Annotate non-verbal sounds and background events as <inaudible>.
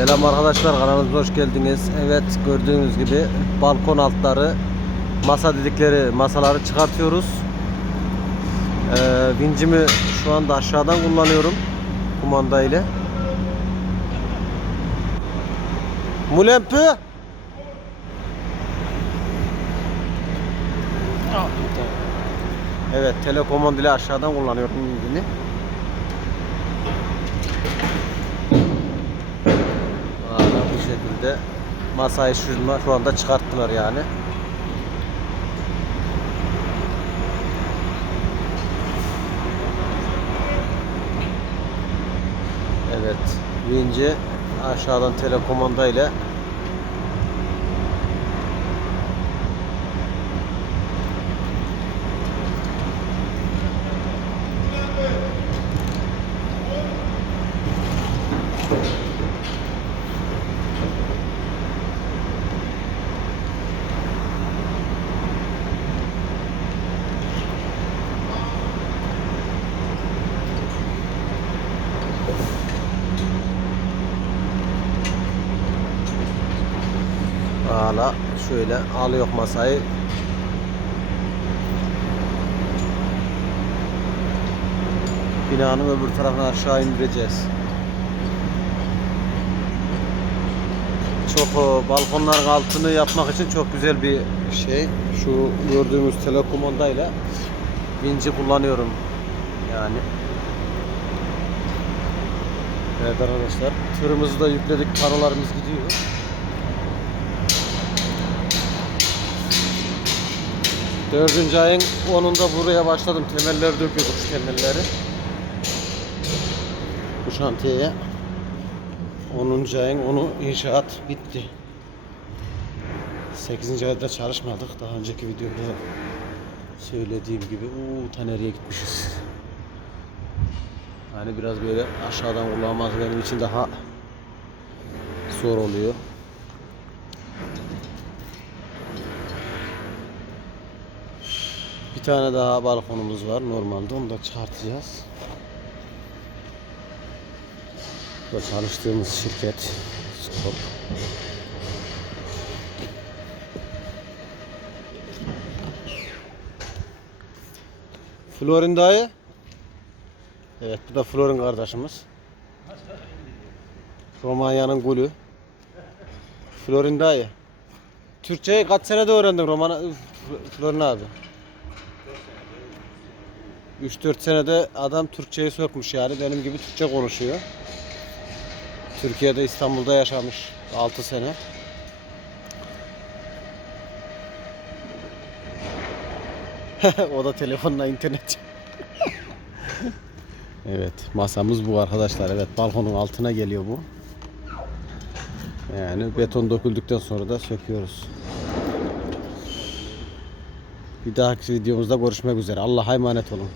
Selam arkadaşlar kanalımıza hoş geldiniz. Evet gördüğünüz gibi balkon altları masa dedikleri masaları çıkartıyoruz. Ee, vincimi şu anda aşağıdan kullanıyorum kumanda ile. Mulempi. Evet telekomand ile aşağıdan kullanıyorum vincimi. Valla bu şekilde masayı şu, şu anda çıkarttılar yani. Evet, vinci aşağıdan telekomanda ile Hala şöyle alıyor masayı. Binanın öbür tarafına aşağı indireceğiz. Çok o, balkonların altını yapmak için çok güzel bir şey. Şu gördüğümüz telekomandayla vinci kullanıyorum yani. Evet arkadaşlar tırımızı da yükledik paralarımız gidiyor. Dördüncü ayın 10'unda buraya başladım. Temelleri döküyorduk şu temelleri. Bu şantiyeye. 10. ayın 10'u inşaat bitti. 8. ayda çalışmadık. Daha önceki videoda söylediğim gibi uuu ta nereye gitmişiz. Yani biraz böyle aşağıdan kullanmak benim için daha zor oluyor. Bir tane daha balkonumuz var normalde onu da çıkartacağız. Bu da çalıştığımız şirket Skop. Florin dayı. Evet bu da Florin kardeşimiz. Romanya'nın gülü. Florin dayı. Türkçeyi kaç senede öğrendin Roman Florin abi? 3-4 senede adam Türkçeyi sökmüş yani benim gibi Türkçe konuşuyor. Türkiye'de İstanbul'da yaşamış 6 sene. <laughs> o da telefonla internet. <laughs> evet masamız bu arkadaşlar. Evet balkonun altına geliyor bu. Yani beton döküldükten sonra da söküyoruz. Bir dahaki videomuzda görüşmek üzere. Allah'a emanet olun.